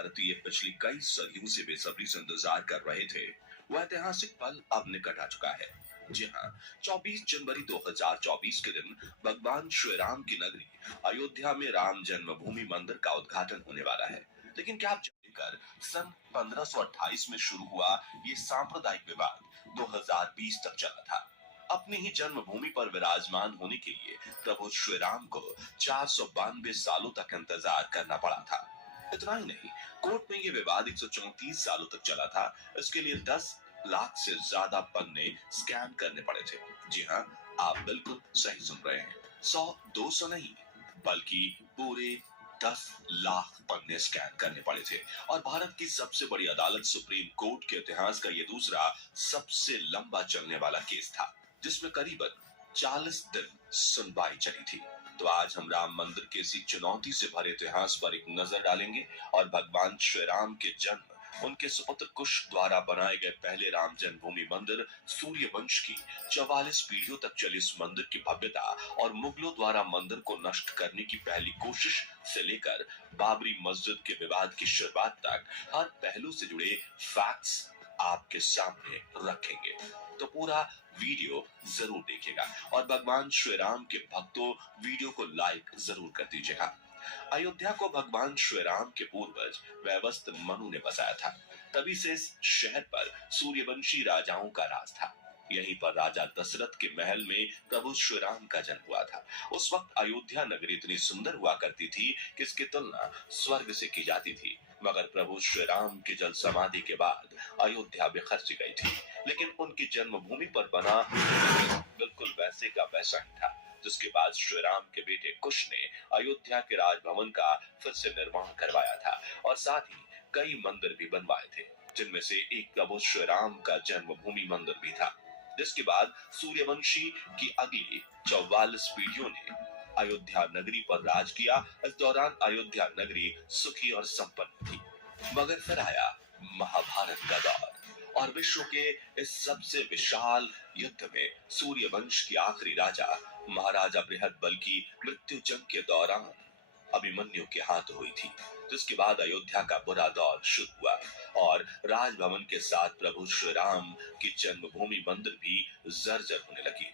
भारतीय पिछली कई सदियों से बेसब्री से इंतजार कर रहे थे, वह ऐतिहासिक पल अब निकट आ चुका है। जी हाँ, 24 जनवरी 2024 के दिन भगवान श्री राम की नगरी अयोध्या में राम जन्मभूमि मंदिर का उद्घाटन होने वाला है। लेकिन क्या आप जानकर सन 1528 में शुरू हुआ ये सांप्रदायिक विवाद 2020 तक चला था। अपनी ही जन्मभूमि पर विराजमान होने के लिए प्रभु श्री राम को 492 सालों तक इंतजार करना पड़ा था। इतना ही नहीं, कोर्ट में ये विवाद 134 सालों तक चला था। इसके लिए 10 लाख से ज्यादा पन्ने स्कैन करने पड़े थे। जी हाँ, आप बिल्कुल सही सुन रहे हैं। 100-200 नहीं, बल्कि पूरे 10 लाख पन्ने स्कैन करने पड़े थे। और भारत की सबसे बड़ी अदालत सुप्रीम कोर्ट के इतिहास का यह दूसरा सबसे लंबा चलने वाला केस था, जिसमें करीबन 40 दिन सुनवाई चली थी। तो आज हम राम मंदिर के इसी चुनौती से भरे इतिहास पर एक नजर डालेंगे और भगवान श्री राम के जन्म, उनके सुपुत्र कुश द्वारा बनाए गए पहले राम जन्मभूमि मंदिर, सूर्य वंश की 44 पीढ़ियों तक चली इस मंदिर की भव्यता और मुगलों द्वारा मंदिर को नष्ट करने की पहली कोशिश से लेकर बाबरी मस्जिद के विवाद की शुरुआत तक हर पहलू से जुड़े फैक्ट्स आपके सामने रखेंगे। तो पूरा वीडियो जरूर देखिएगा और भगवान श्री राम के भक्तों, वीडियो को लाइक जरूर कर दीजिएगा। अयोध्या को भगवान श्री राम के पूर्वज वैवस्वत मनु ने बसाया था। तभी से इस शहर पर सूर्यवंशी राजाओं का राज था। यहीं पर राजा दशरथ के महल में प्रभु श्री राम का जन्म हुआ था। उस वक्त अयोध्या नगरी इतनी सुंदर हुआ करती थी कि इसकी तुलना स्वर्ग से की जाती थी। मगर प्रभु श्री राम की जल समाधि के बाद अयोध्या बिखर सी गई थी। लेकिन उनकी जन्मभूमि पर बना बिल्कुल वैसे का वैसा ही था, जिसके बाद श्री राम के बेटे कुश ने अयोध्या के राजभवन का फिर से निर्माण करवाया था और साथ ही कई मंदिर भी बनवाए थे, जिनमें से एक प्रभु श्री राम का जन्मभूमि मंदिर भी था। जिसके बाद सूर्यवंशी की अगली 44 पीढ़ियों ने अयोध्या नगरी पर राज किया। इस दौरान अयोध्या नगरी सुखी और संपन्न थी। मगर फिर आया महाभारत का दौर और विश्व के इस सबसे विशाल युद्ध में सूर्यवंश की आखिरी राजा महाराजा बृहदबल की मृत्यु जंग के दौरान अभिमन्यु के हाथ हुई थी। जिसके बाद अयोध्या का बुरा दौर शुरू हुआ और राजभवन के साथ प्रभु श्री राम की जन्मभूमि मंदिर भी जर्जर होने लगी।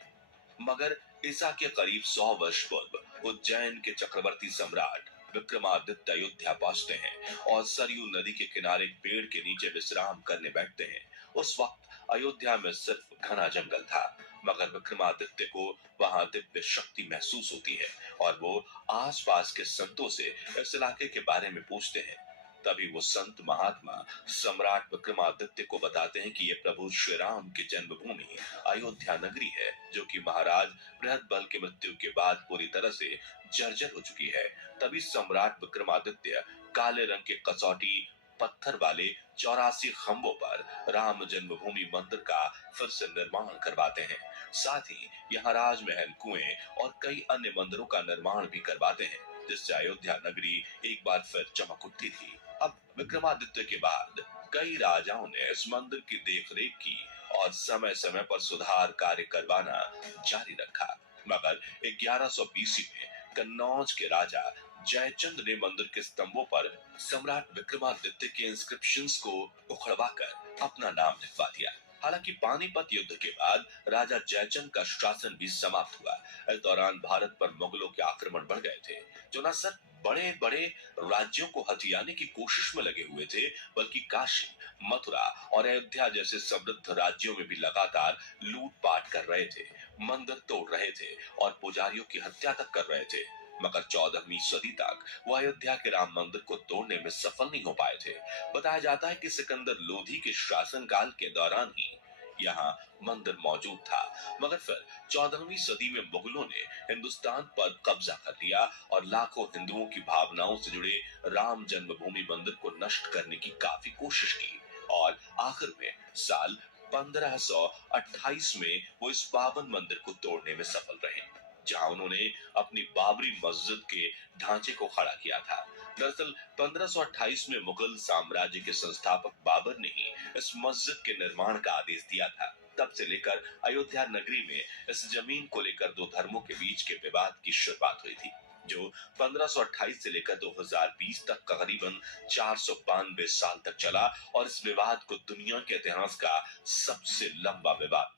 मगर ईसा के करीब 100 वर्ष पूर्व उज्जैन के चक्रवर्ती सम्राट विक्रमादित्य अयोध्या पहुंचते हैं और सरयू नदी के किनारे एक पेड़ के नीचे विश्राम करने बैठते हैं। उस वक्त अयोध्या में सिर्फ घना जंगल था, मगर विक्रमादित्य को वहां दिव्य शक्ति महसूस होती है और वो आसपास के संतों से इस इलाके के बारे में पूछते हैं। तभी वो संत महात्मा सम्राट विक्रमादित्य को बताते हैं कि ये प्रभु श्री राम की जन्मभूमि अयोध्या नगरी है, जो कि महाराज बृहदबल की मृत्यु के बाद पूरी तरह से जर्जर हो चुकी है। तभी सम्राट विक्रमादित्य काले रंग के कसौटी पत्थर वाले 84 खंभों पर राम जन्मभूमि मंदिर का फिर से निर्माण करवाते हैं। साथ ही यहाँ राजमहल, कुएं और कई अन्य मंदिरों का निर्माण भी करवाते हैं, जिससे अयोध्या नगरी एक बार फिर चमक उठती थी। अब विक्रमादित्य के बाद कई राजाओं ने इस मंदिर की देखरेख की और समय समय पर सुधार कार्य करवाना जारी रखा। मगर 1120 में कन्नौज के राजा जयचंद ने मंदिर के स्तंभों पर सम्राट विक्रमादित्य के इंस्क्रिप्शंस को उखड़वाकर अपना नाम लिखवा दिया। हालांकि पानीपत युद्ध के बाद राजा जयचंद का शासन भी समाप्त हुआ। इस दौरान भारत पर मुगलों के आक्रमण बढ़ गए थे, जो न सिर्फ बड़े बड़े राज्यों को हथियाने की कोशिश में लगे हुए थे, बल्कि काशी, मथुरा और अयोध्या जैसे समृद्ध राज्यों में भी लगातार लूटपाट कर रहे थे, मंदिर तोड़ रहे थे और पुजारियों की हत्या तक कर रहे थे। मगर 14वीं सदी तक वो अयोध्या के राम मंदिर को तोड़ने में सफल नहीं हो पाए थे। बताया जाता है कि सिकंदर लोधी के शासनकाल के दौरान ही यहाँ मंदिर मौजूद था, मगर फिर 14वीं सदी में मुगलों ने हिंदुस्तान पर कब्जा कर लिया और लाखों हिंदुओं की भावनाओं से जुड़े राम जन्मभूमि मंदिर को नष्ट करने की काफी कोशिश की और आखिर में साल 1528 में वो इस पावन मंदिर को तोड़ने में सफल रहे, जहां उन्होंने अपनी बाबरी मस्जिद के ढांचे को खड़ा किया था। दरअसल 1528 में मुगल साम्राज्य के संस्थापक बाबर ने ही इस मस्जिद के निर्माण का आदेश दिया था। तब से लेकर अयोध्या नगरी में इस जमीन को लेकर दो धर्मों के बीच के विवाद की शुरुआत हुई थी। जो 1528 से लेकर 2020 तक करीबन 492 साल तक चला और इस विवाद को दुनिया के इतिहास का सबसे लंबा विवाद।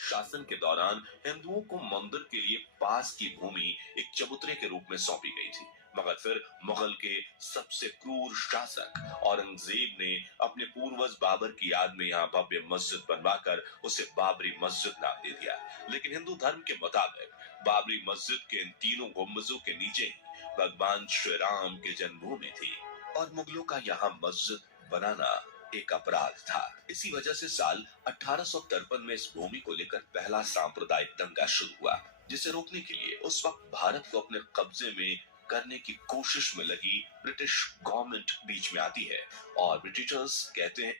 शासन के दौरान हिंदुओं को मंदिर के लिए पास की भूमि एक चबूतरे के रूप में सौंपी गई थी, मगर फिर मुगल के सबसे क्रूर शासक औरंगजेब ने अपने पूर्वज बाबर की याद में यहाँ भव्य मस्जिद बनवाकर उसे बाबरी मस्जिद नाम दे दिया। लेकिन हिंदू धर्म के मुताबिक बाबरी मस्जिद के इन तीनों गुंबजों के नीचे ही भगवान श्री राम की जन्मभूमि थी और मुगलों का यहाँ मस्जिद बनाना एक अपराध था। इसी वजह से साल 1853 में इस भूमि को लेकर पहला सांप्रदायिक दंगा शुरू हुआ, जिसे रोकने के लिए उस वक्त भारत को अपने कब्जे में करने की कोशिश में लगी ब्रिटिश गवर्नमेंट बीच में आती है और ब्रिटिशर्स कहते हैं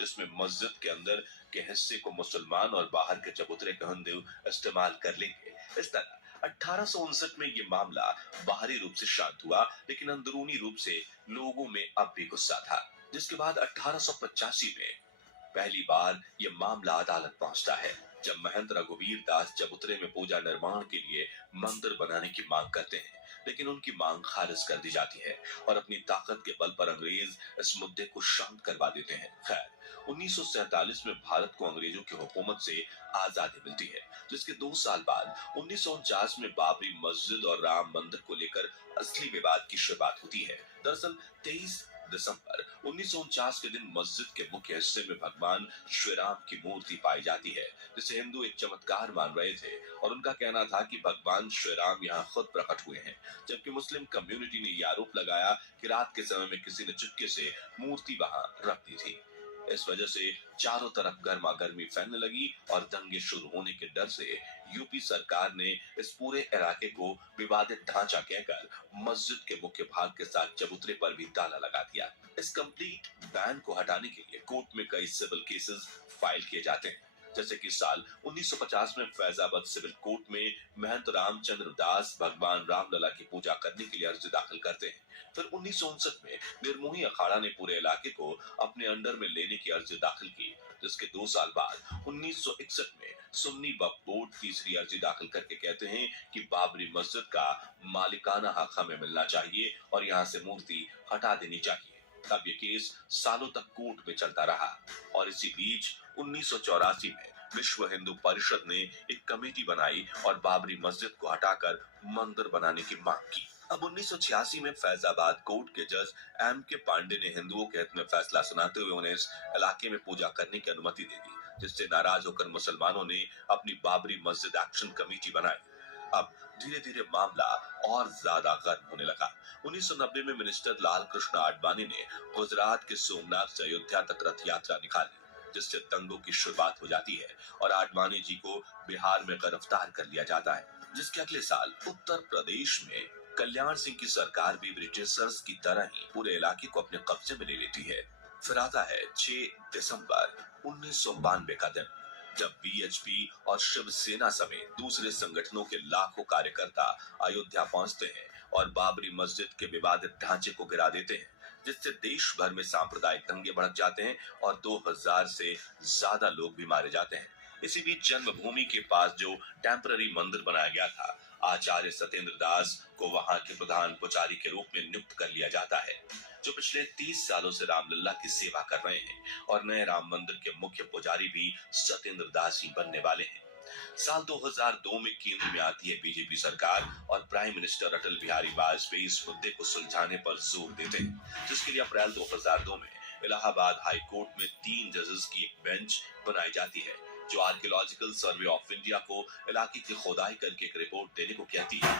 जिसमें मस्जिद के अंदर के हिस्से को मुसलमान और बाहर के चबूतरे के हिंदू इस्तेमाल कर लेंगे। इस तरह 1859 में ये मामला बाहरी रूप से शांत हुआ, लेकिन अंदरूनी रूप से लोगों में अब भी गुस्सा था, जिसके बाद 1885 में पहली बार ये मामला अदालत पहुंचता है, जब महंत रघुवीर दास चबूतरे में पूजा निर्माण के लिए मंदिर बनाने की मांग करते हैं, लेकिन उनकी मांग खारिज कर दी जाती है और अपनी ताकत के बल पर अंग्रेज इस मुद्दे को शांत करवा देते हैं। खैर 1947 में भारत को अंग्रेजों की हुकूमत से आजादी मिलती है, जिसके 2 साल बाद 1949 में बाबरी मस्जिद और राम मंदिर को लेकर असली विवाद की शुरुआत होती है। दरअसल 23 दिसंबर 1949 के दिन मस्जिद के मुख्य हिस्से में भगवान श्री राम की मूर्ति पाई जाती है, जिसे हिंदू एक चमत्कार मान रहे थे और उनका कहना था कि भगवान श्री राम यहाँ खुद प्रकट हुए हैं, जबकि मुस्लिम कम्युनिटी ने यह आरोप लगाया कि रात के समय में किसी ने चुपके से मूर्ति वहां रख दी थी। इस वजह से चारों तरफ गर्मा गर्मी फैलने लगी और दंगे शुरू होने के डर से यूपी सरकार ने इस पूरे इलाके को विवादित ढांचा कहकर मस्जिद के मुख्य भाग के साथ चबूतरे पर भी ताला लगा दिया। इस कंप्लीट बैन को हटाने के लिए कोर्ट में कई सिविल केसेस फाइल किए जाते हैं, जैसे कि साल 1950 में फैजाबाद सिविल कोर्ट में महंत रामचंद्र दास भगवान रामलला की पूजा करने के लिए अर्जी दाखिल करते हैं। फिर 1959 में निर्मोही अखाड़ा ने पूरे इलाके को अपने अंडर में लेने की अर्जी दाखिल की, जिसके 2 साल बाद 1961 में सुन्नी वक्फ बोर्ड तीसरी अर्जी दाखिल करके कहते हैं कि बाबरी मस्जिद का मालिकाना हक हमें मिलना चाहिए और यहाँ से मूर्ति हटा देनी चाहिए। तब ये केस सालों तक कोर्ट में चलता रहा और इसी बीच 1984 में विश्व हिंदू परिषद ने एक कमेटी बनाई और बाबरी मस्जिद को हटाकर मंदिर बनाने की मांग की। अब 1986 में फैजाबाद कोर्ट के जज एम के पांडे ने हिंदुओं के हित में फैसला सुनाते हुए उन्हें इस इलाके में पूजा करने की अनुमति दे दी, जिससे नाराज होकर मुसलमानों ने अपनी बाबरी मस्जिद एक्शन कमेटी बनाई। अब धीरे धीरे मामला और ज्यादा गर्म होने लगा। 1990 में मिनिस्टर लाल कृष्ण आडवाणी ने गुजरात के सोमनाथ से अयोध्या तक रथ यात्रा निकाली, जिससे दंगों की शुरुआत हो जाती है और आडवाणी जी को बिहार में गिरफ्तार कर लिया जाता है, जिसके अगले साल उत्तर प्रदेश में कल्याण सिंह की सरकार भी ब्रिटिशर्स की तरह ही पूरे इलाके को अपने कब्जे में ले लेती है। फिर आता है 6 दिसंबर 1992 का दिन, जब बीएचपी और शिवसेना समेत दूसरे संगठनों के लाखों कार्यकर्ता अयोध्या पहुंचते हैं और बाबरी मस्जिद के विवादित ढांचे को गिरा देते हैं, जिससे देश भर में सांप्रदायिक दंगे भड़क जाते हैं और 2000 से ज्यादा लोग भी मारे जाते हैं। इसी बीच जन्मभूमि के पास जो टेम्पररी मंदिर बनाया गया था, आचार्य सत्येंद्र दास को वहां के प्रधान पुजारी के रूप में नियुक्त कर लिया जाता है, जो पिछले 30 सालों से रामलला की सेवा कर रहे हैं और नए राम मंदिर के मुख्य पुजारी भी सत्येंद्र दास ही बनने वाले हैं। साल 2002 में केंद्र में आती है बीजेपी सरकार और प्राइम मिनिस्टर अटल बिहारी वाजपेयी इस मुद्दे को सुलझाने पर जोर देते हैं, जिसके लिए अप्रैल 2002 में इलाहाबाद हाई कोर्ट में 3 जजेस की एक बेंच बनाई जाती है, जो आर्कियोलॉजिकल सर्वे ऑफ इंडिया को इलाके की खोदाई करके एक रिपोर्ट देने को कहती है,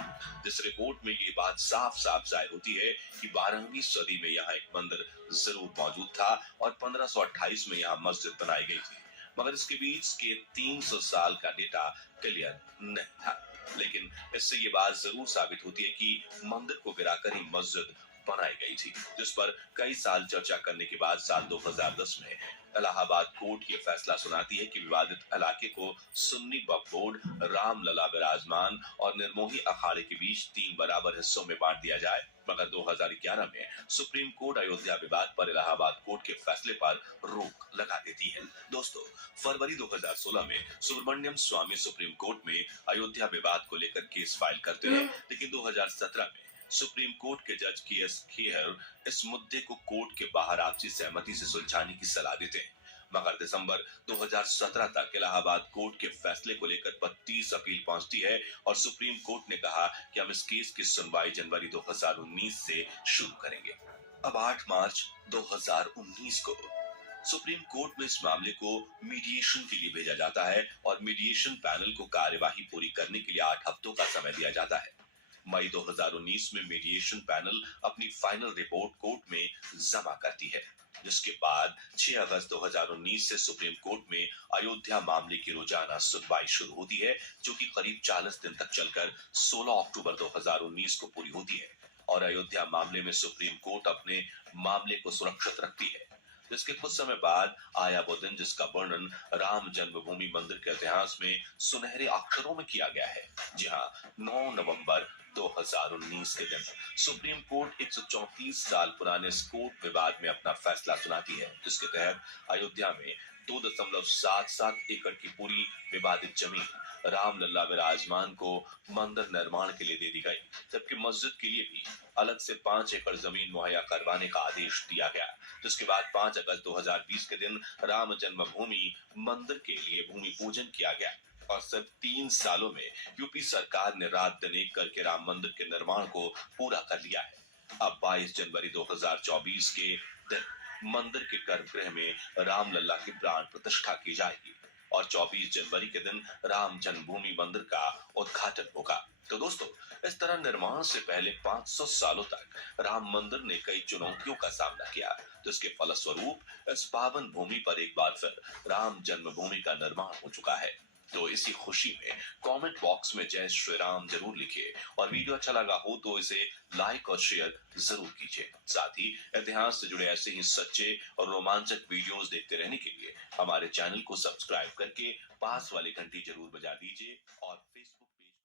जिस रिपोर्ट में ये बात साफ साफ जाहिर होती है कि 12वीं सदी में यहाँ एक मंदिर जरूर मौजूद था और 1528 में यहाँ मस्जिद बनाई गई थी, मगर इसके बीच के 300 साल का डेटा क्लियर नहीं था। लेकिन इससे ये बात जरूर साबित होती है कि मंदिर को गिराकर ही मस्जिद बनाई गई थी, जिस पर कई साल चर्चा करने के बाद साल 2010 में इलाहाबाद कोर्ट ये फैसला सुनाती है कि विवादित इलाके को सुन्नी वक्फ बोर्ड, रामलला विराजमान और निर्मोही अखाड़े के बीच 3 बराबर हिस्सों में बांट दिया जाए। मगर 2011 में सुप्रीम कोर्ट अयोध्या विवाद पर इलाहाबाद कोर्ट के फैसले पर रोक लगा देती है। दोस्तों, फरवरी 2016 में सुब्रमण्यम स्वामी सुप्रीम कोर्ट में अयोध्या विवाद को लेकर केस फाइल करते हैं, लेकिन 2017 में सुप्रीम कोर्ट के जज के.एस. खेहर इस मुद्दे को कोर्ट के बाहर आपसी सहमति से सुलझाने की सलाह देते हैं। मगर दिसंबर 2017 तक इलाहाबाद कोर्ट के फैसले को लेकर 32 अपील पहुंचती है और सुप्रीम कोर्ट ने कहा कि हम इस केस की सुनवाई जनवरी 2019 से शुरू करेंगे। अब 8 मार्च 2019 को सुप्रीम कोर्ट में इस मामले को मीडिएशन के लिए भेजा जाता है और मीडिएशन पैनल को कार्यवाही पूरी करने के लिए 8 हफ्तों का समय दिया जाता है। मई 2019 में मीडिएशन पैनल अपनी फाइनल रिपोर्ट कोर्ट में जमा करती है, जिसके बाद 6 अगस्त 2019 से सुप्रीम कोर्ट में अयोध्या मामले की रोजाना सुनवाई शुरू होती है, जो कि करीब 40 दिन तक चलकर 16 अक्टूबर 2019 को पूरी होती है और अयोध्या मामले में सुप्रीम कोर्ट अपने मामले को सुरक्षित रखती है। जिसके कुछ समय बाद आया वो दिन जिसका वर्णन राम जन्मभूमि मंदिर के इतिहास में सुनहरे अक्षरों में किया गया है। जी हाँ, 9 नवंबर 2019 के दिन सुप्रीम कोर्ट 134 साल पुराने इस कोर्ट विवाद में अपना फैसला सुनाती है, जिसके तहत अयोध्या में 2.77 एकड़ की पूरी विवादित जमीन रामलला विराजमान को मंदिर निर्माण के लिए दे दी गई, जबकि मस्जिद के लिए भी अलग से 5 एकड़ जमीन मुहैया करवाने का आदेश दिया गया। जिसके बाद 5 अगस्त 2020 के दिन राम जन्मभूमि मंदिर के लिए भूमि पूजन किया गया और सिर्फ 3 सालों में यूपी सरकार ने रात दिन एक करके राम मंदिर के निर्माण को पूरा कर लिया है। अब 22 जनवरी 2024 के दिन मंदिर के गर्भगृह में रामलला की प्राण प्रतिष्ठा की जाएगी और 24 जनवरी के दिन राम जन्मभूमि मंदिर का उद्घाटन होगा। तो दोस्तों, इस तरह निर्माण से पहले 500 सालों तक राम मंदिर ने कई चुनौतियों का सामना किया, जिसके फलस्वरूप इस पावन भूमि पर एक बार फिर राम जन्मभूमि का निर्माण हो चुका है। तो इसी खुशी में कमेंट बॉक्स में जय श्री राम जरूर लिखिए और वीडियो अच्छा लगा हो तो इसे लाइक और शेयर जरूर कीजिए। साथ ही इतिहास से जुड़े ऐसे ही सच्चे और रोमांचक वीडियोस देखते रहने के लिए हमारे चैनल को सब्सक्राइब करके पास वाली घंटी जरूर बजा दीजिए और फेसबुक